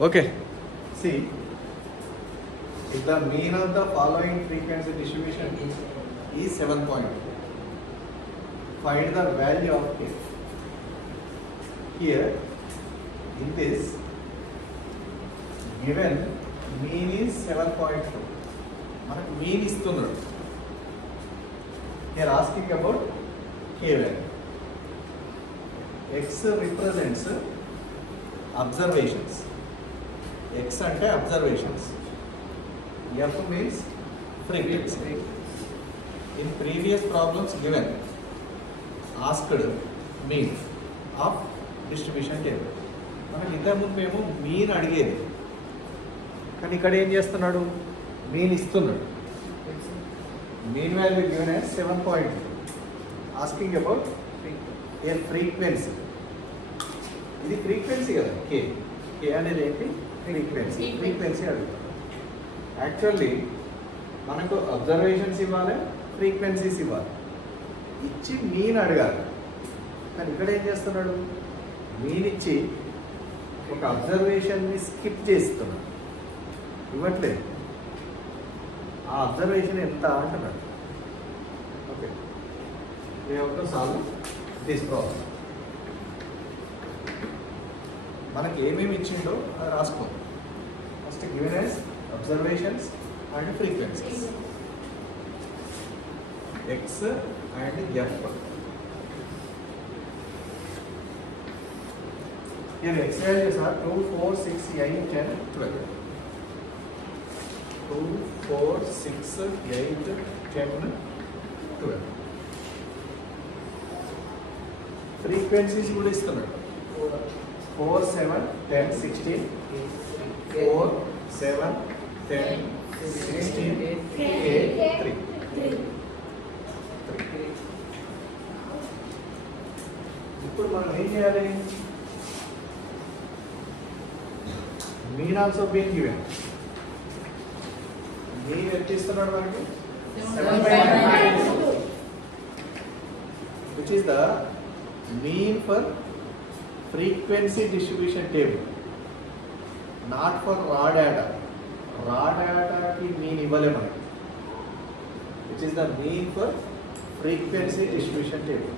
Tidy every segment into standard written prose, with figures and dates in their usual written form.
Okay. See, if the mean of the following frequency distribution is 7 point, find the value of k. Here, in this, given mean is 7.2. మనకు mean ఇస్తున్నాడు. Here asking about k value. X represents observations. X అంటే observations. F means frequency. In previous problems given, asked mean of distribution table. మనకి ఇంతకుముందు మేము mean అడిగేది, కానీ ఇక్కడ ఏం చేస్తున్నాడు, మీన్ ఇస్తున్నాడు. Mean value given as 7.2. Asking about a frequency. ఇది ఫ్రీక్వెన్సీ కదా, కే. కే అనేది ఏంటి, ఫ్రీక్వెన్సీ. ఫ్రీక్వెన్సీ అడుగుతాం. యాక్చువల్లీ మనకు అబ్జర్వేషన్స్ ఇవ్వాలి, ఫ్రీక్వెన్సీస్ ఇవ్వాలి, ఇచ్చి మీన్ అడగాలి. కానీ ఇక్కడ ఏం చేస్తున్నాడు, మీన్ ఇచ్చి ఒక అబ్జర్వేషన్ని స్కిప్ చేస్తున్నాడు, ఇవ్వట్లేదు. ఆ అబ్జర్వేషన్ ఎంత అంటున్నాడు. Okay, we have to solve this problem. మనకి ఏమేమి ఇచ్చిండో అది రాసుకో. First given as observations and frequencies, x and f. Here x values are 2, 4, 6, 8, 10, 12. 2, 4, 6, 8, 10, 12. Frequencies కూడా ఇస్తున్నాడు. 4, 7, 10, 16, 4, 7, 10, 16, 8, 3. ఇప్పుడు మనం ఏం చేయాలి, mean also been given. Mean ఎంత ఇస్తున్నాడు మనకి, 7.2, which is the mean for frequency distribution table, not for raw data. Raw data ki mean ఇవ్వలే మనకి, which is the mean for frequency distribution table.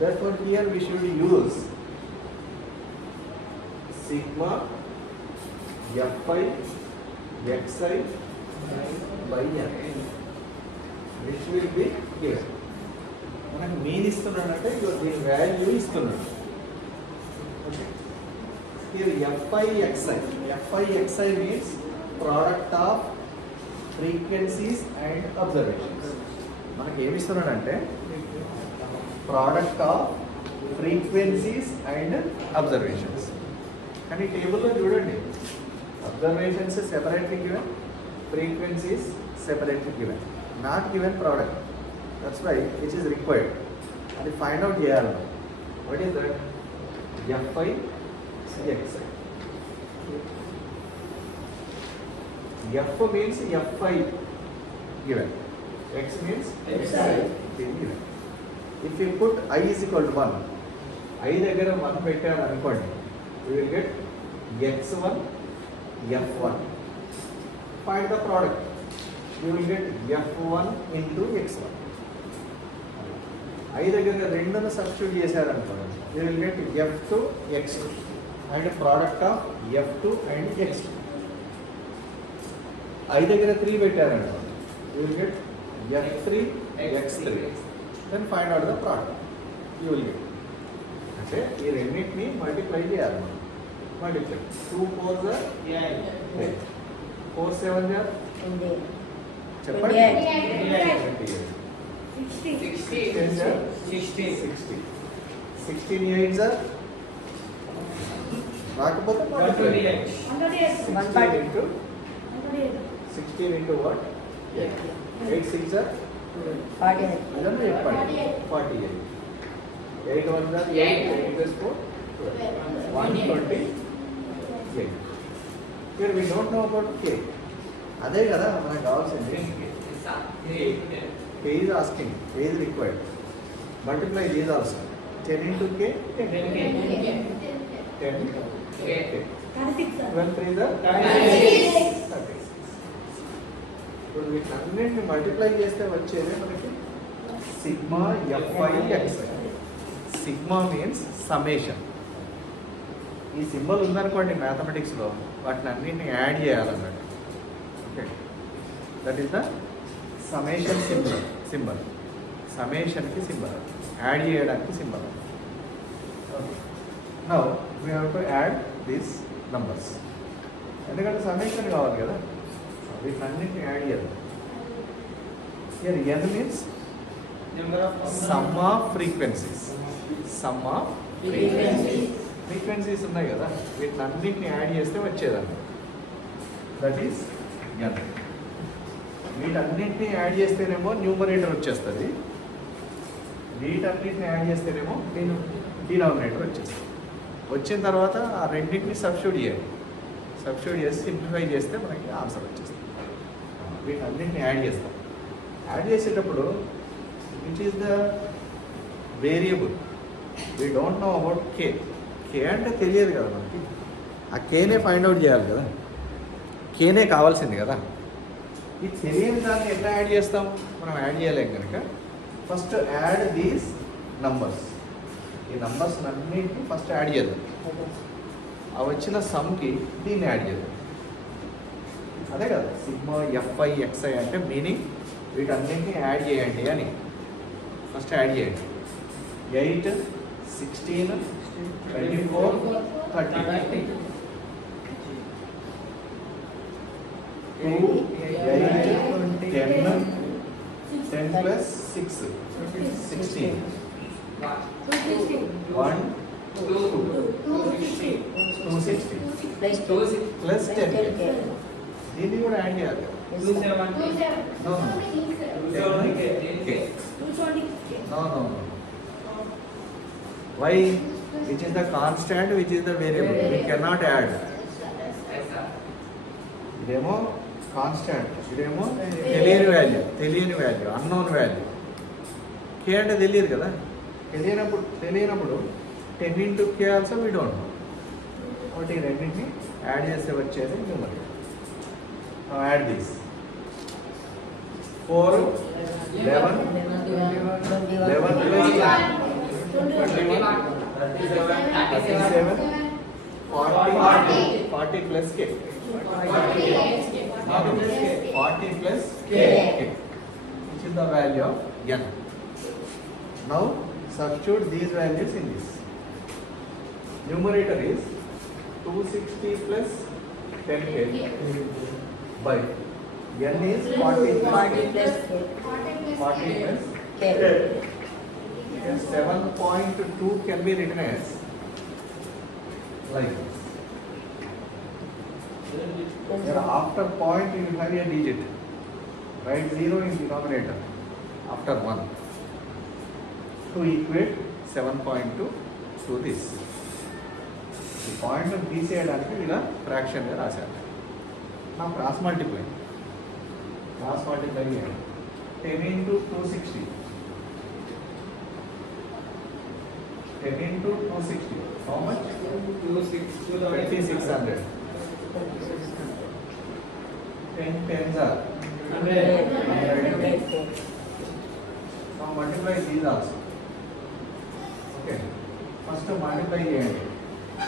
Therefore here we should use sigma fi xi by n, which will be given. మనకు mean ఇస్తున్నాడు అంటే దీని value ఇస్తున్నాడు. Okay, here fi xi means product of frequencies and observations. మనకి ఏమి ఇస్తున్నాడు అంటే product of frequencies and observations. కానీ టేబుల్లో చూడండి, observations separately given, frequencies separately given, not given product. That's why which is required. And find out here. What is that? Fi xi. F means fi given. X means xi given. If you put I is equal to 1, I దగ్గర 1 పెట్టారు అనుకోండి, we will get x1 f1. Find the product. You will get f1 into x1. I దగ్గర 2ను substitute చేశారు అనుకోండి, we will get f2 x2 and product of f2 and x2. I దగ్గర 3 పెట్టారు అనుకోండి, we will get f3 x3. Then find out the product. You will get. అంటే ఈ రెండింటిని multiply చేయాలి. Multiply 2 4s are 8, 4 7s are చెప్పండి 60, 16 8s are రాకపోతే 16 into what? 8 6s are 48. 48. 8 1s are 8, 8 plus 4 128. Here we don't know about k. అదే కదా మనకు కావాల్సింది. K is asking, K is required. Multiply these also. 10 into K, 10 K. 10 K. 12 3 is 36. ఇప్పుడు వీటన్నిటిని multiply చేస్తే వచ్చేది మనకి sigma F I X I. Sigma means summation. ఈ సింబల్ ఉందనుకోండి మ్యాథమెటిక్స్లో, వాటిని అన్నింటిని యాడ్ చేయాలన్నట్టు. Okay, that is the summation symbol. సమ్మేషన్కి సింబల్, యాడ్ చేయడానికి symbol. Okay, now we have to add these numbers. ఎందుకంటే సమ్మేషన్ కావాలి కదా, వీటిని అన్నింటిని యాడ్ చేయాలి. Here n means sum of frequencies. Sum of frequencies ఉన్నాయి కదా, వీటిని అన్నింటిని యాడ్ చేస్తే వచ్చేదన్నమాట. That is n. వీటన్నింటినీ యాడ్ చేస్తేనేమో న్యూమరేటర్ వచ్చేస్తుంది, వీటన్నింటిని యాడ్ చేస్తేనేమో డినామినేటర్ వచ్చేస్తుంది. వచ్చిన తర్వాత ఆ రెండింటిని సబ్స్టిట్యూట్ చేయాలి. సబ్స్టిట్యూట్ చేసి సింప్లిఫై చేస్తే మనకి ఆన్సర్ వచ్చేస్తుంది. వీటన్నింటిని యాడ్ చేస్తాం. యాడ్ చేసేటప్పుడు which is the variable, we don't know about K. K అంటే తెలియదు కదా మనకి, ఆ కేనే ఫైండ్ అవుట్ చేయాలి కదా, కేనే కావాల్సింది కదా. ఈ తెలియని దాన్ని ఎట్లా యాడ్ చేస్తాం, మనం యాడ్ చేయలేం కనుక ఫస్ట్ యాడ్ దీస్ నంబర్స్. ఈ నంబర్స్ అన్నింటినీ ఫస్ట్ యాడ్ చేద్దాం. ఆ వచ్చిన సమ్కి దీన్ని యాడ్ చేద్దాం. అదే కదా సిగ్మా ఎఫ్ఐ ఎక్స్ఐ అంటే మీనింగ్, వీటన్నింటినీ యాడ్ చేయండి అని. ఫస్ట్ యాడ్ చేయండి. 8 16 24 30. 2 8 10 10 plus 6 16. 1 2 260 plus 10. దీన్ని కూడా యాడ్ చేయాలి. No. Why? Which is the constant, which is the variable? We cannot add. ఇదేమో కాన్స్టాంట్, ఇదేమో తెలియని వాల్యూ, అన్నోన్ వాల్యూ. కే అంటే తెలియదు కదా, తెలియనప్పుడు 10 into k also we don't no. కాబట్టి ఈ రెండింటిని యాడ్ చేస్తే వచ్చేది numerator. Now add these. 4 11 11 plus 21 37 40 plus k. 40 plus k, which is the value of n. Now substitute these values in this. Numerator is 260 plus 10k by n is 40 plus k. 7.2 can be written as like this. Here after point you will have a digit. Write 0 in denominator after 1 to equate 7.2 to this. The point of తీసేయడానికి ఇలా fraction గా రాశాను. నా cross multiply చేయండి. 10 into 260. 10 into 260. How much? 2600. 10 tens are 100. Now multiply these also. Okay. First multiply చేయండి.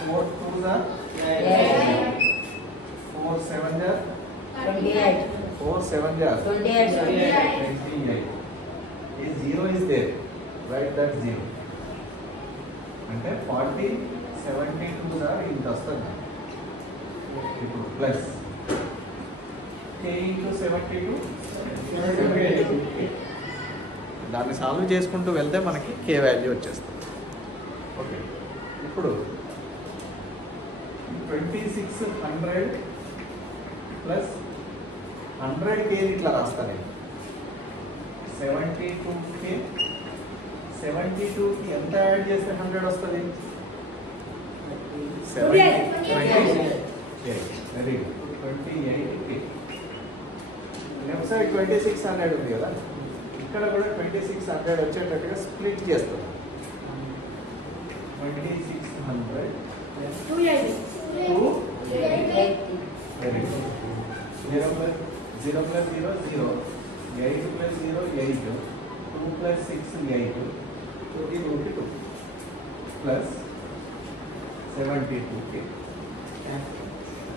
4 2s are 4 7s are 28. 4 7s are 28. Is 0 is there. Write that 0. అంటే 40 72s are ఇంత వస్తుంది. ఇప్పుడు ప్లస్ k into 72 దాన్ని solve చేసుకుంటూ వెళ్తే మనకి k వాల్యూ వచ్చేస్తుంది. ఓకే, ఇప్పుడు 2600 ప్లస్ 100k ఇట్లా రాస్తాను. 72k 72కి ఎంత యాడ్ చేస్తే 100 వస్తుంది? 28k. లెఫ్ట్ సైడ్ 2600 ఉంది కదా, ఇక్కడ కూడా 2600 వచ్చేటట్టుగా స్ప్లిట్ చేస్తాం. 2600 2 8 0 plus 0 plus 0, 0. 8 plus 0, 8. 2 plus 6, 8. So this will be 2 plus 72k.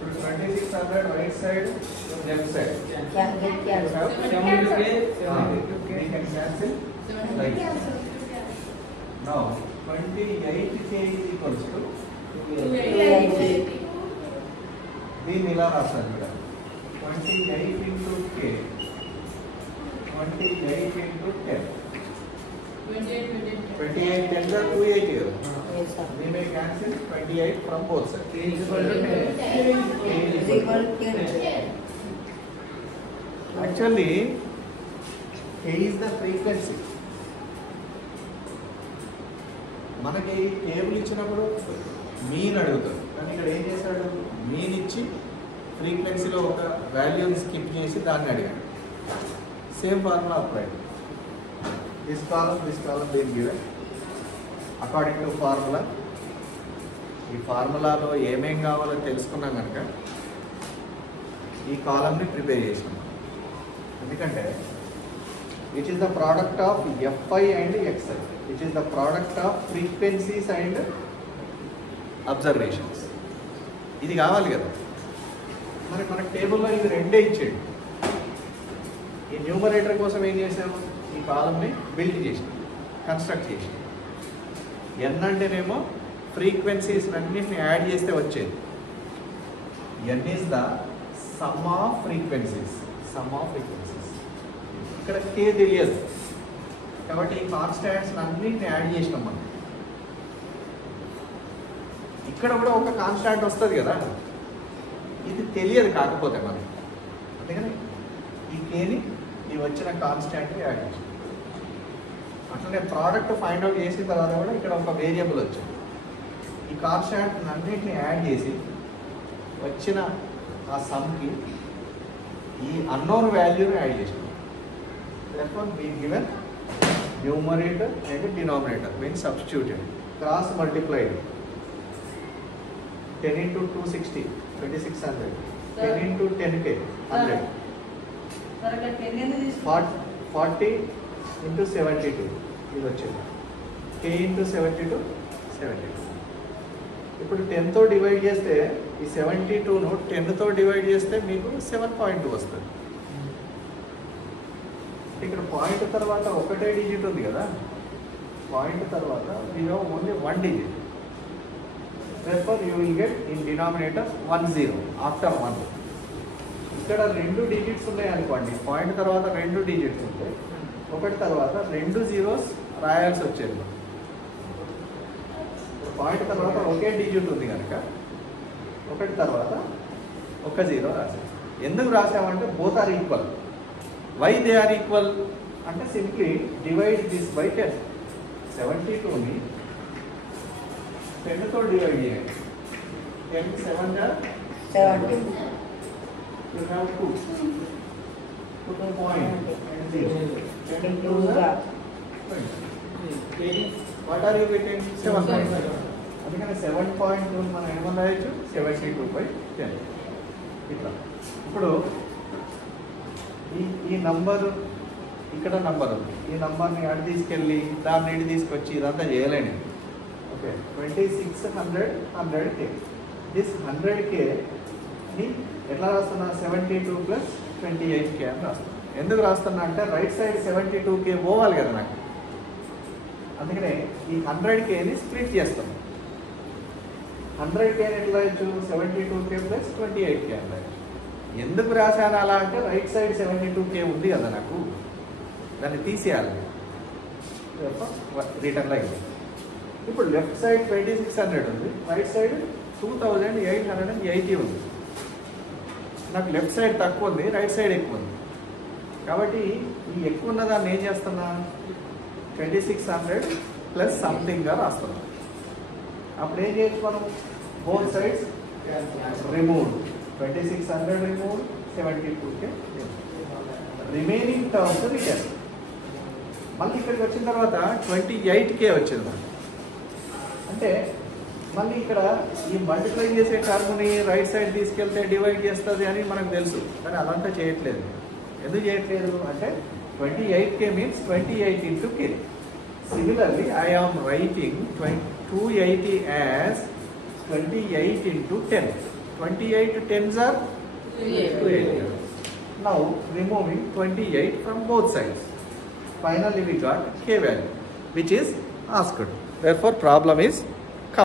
2600 right side, left side. We can cancel. Right. Now 28k is equals to 280. దీన్ని ఇలా రాస్తాను ఇక్కడ 28 into k 28 into 10 28 10 are 280. We may cancel 28 from both sides. K is equal to 10. Actually k is the frequency. మనకి table ఇచ్చినప్పుడు mean అడుగుతాడు కానీ ఇక్కడ ఏం చేశాడు మీన్ ఇచ్చి ఫ్రీక్వెన్సీలో ఒక వాల్యూని స్కిప్ చేసి దాన్ని అడిగాడు సేమ్ ఫార్ములా అప్లై దిస్ కాలం దీని గివెన్ అకార్డింగ్ టు ఫార్ములా ఈ ఫార్ములాలో ఏమేం కావాలో తెలుసుకున్నాం కనుక ఈ కాలంని ప్రిపేర్ చేసినాం ఎందుకంటే which is the product of Fi and Xi, which is the product of frequencies and observations. ఇది కావాలి కదా మరి మనకు టేబుల్లో ఇది రెండే ఇచ్చాడు ఈ న్యూమరేటర్ కోసం ఏం చేసాము ఈ కాలంని బిల్డ్ చేసాం కన్స్ట్రక్ట్ చేసాం ఎన్ అంటేనేమో ఫ్రీక్వెన్సీస్ అన్నింటిని యాడ్ చేస్తే వచ్చేది N is the sum of frequencies ఇక్కడ కే తెలియదు కాబట్టి ఈ కాన్స్టాంట్స్ అన్నింటిని యాడ్ చేసినాం మనం ఇక్కడ కూడా ఒక కాన్స్టాంట్ వస్తుంది కదా ఇది తెలియదు కాకపోతే మనకి అందుకని ఈ కేని ఈ వచ్చిన కాన్స్టాంట్ యాడ్ చేసాం అట్లనే ప్రోడక్ట్ ఫైండ్ అవుట్ చేసిన తర్వాత కూడా ఇక్కడ ఒక వేరియబుల్ వచ్చింది ఈ కాన్స్టాంట్ అన్నింటిని యాడ్ చేసి వచ్చిన ఆ సమ్కి ఈ అన్నోన్ వాల్యూని యాడ్ చేసాం therefore we given numerator and denominator when substituted cross multiplied 10 into 260 2600 10 into 10k 100 40 into 72 ఇది వచ్చింది k into 72 ఇప్పుడు 10 తో డివైడ్ చేస్తే ఈ 72ను 10 తో డివైడ్ చేస్తే మీకు 7.2 వస్తుంది ఇక్కడ పాయింట్ తర్వాత ఒకటే డిజిట్ ఉంది కదా పాయింట్ తర్వాత we have only 1 digit therefore you will get in denominator 10 after 1 ఇక్కడ 2 డిజిట్స్ ఉన్నాయి అనుకోండి పాయింట్ తర్వాత 2 డిజిట్స్ ఉంటాయి ఒకటి తర్వాత 2 జీరోస్ రాయాల్సి వచ్చేది పాయింట్ తర్వాత ఒకే డిజిట్ ఉంది కనుక ఒకటి తర్వాత 1 జీరో రాసాం ఎందుకు రాసామంటే both are equal why they are equal అంటే simply divide this by 10 72ని 10 తో డివైడ్ చేయండి 10 7 గా 70 you have 2 point and 0 10 2 గా 20 what are you getting 7.2 అందుకని 7.2 మనం ఏమని రాయొచ్చు 72/10 ఇట్లా ఇప్పుడు ఈ నంబర్ ఇక్కడ నంబర్ ఉంది ఈ నంబర్ని అటు తీసుకెళ్ళి దాన్ని ఇటు తీసుకొచ్చి ఇదంతా చేయలేను ఓకే 2600 100k దిస్ 100kని ఎట్లా రాస్తున్నా 72 ప్లస్ 28k అని రాస్తున్నా ఎందుకు రాస్తున్నా అంటే రైట్ సైడ్ 72k పోవాలి కదా నాకు అందుకనే ఈ 100kని స్ప్లిట్ చేస్తాం 100kని ఎట్లా రాయొచ్చు 72k ప్లస్ 28k అని రాయొచ్చు ఎందుకు రాశాను అలా అంటే రైట్ సైడ్ 72k ఉంది కదా నాకు దాన్ని తీసేయాలి రిటర్న్ లైక్ ఇప్పుడు లెఫ్ట్ సైడ్ 2600 ఉంది రైట్ సైడ్ 2880 ఉంది నాకు లెఫ్ట్ సైడ్ తక్కువ ఉంది రైట్ సైడ్ ఎక్కువ ఉంది కాబట్టి ఈ ఎక్కువ ఉన్న దాన్ని ఏం చేస్తున్నా 2600 ప్లస్ సంథింగ్గా రాస్తున్నా అప్పుడు ఏం చేయొచ్చు మనం both sides remove 2600 removed 72k remaining terms return మళ్ళీ ఇక్కడికి వచ్చిన తర్వాత 28k వచ్చింది మనకి అంటే మళ్ళీ ఇక్కడ ఈ మల్టిప్లై చేసే టర్మ్ని రైట్ సైడ్ తీసుకెళ్తే డివైడ్ చేస్తుంది అని మనకు తెలుసు, కానీ అదంతా చేయట్లేదు. ఎందుకు చేయట్లేదు అంటే 28k means 28 into k. Similarly, I am writing 280 as 28 into 10. 28 tens are 280. Now removing 28 from both sides. Finally we got k value which is asked. Therefore problem is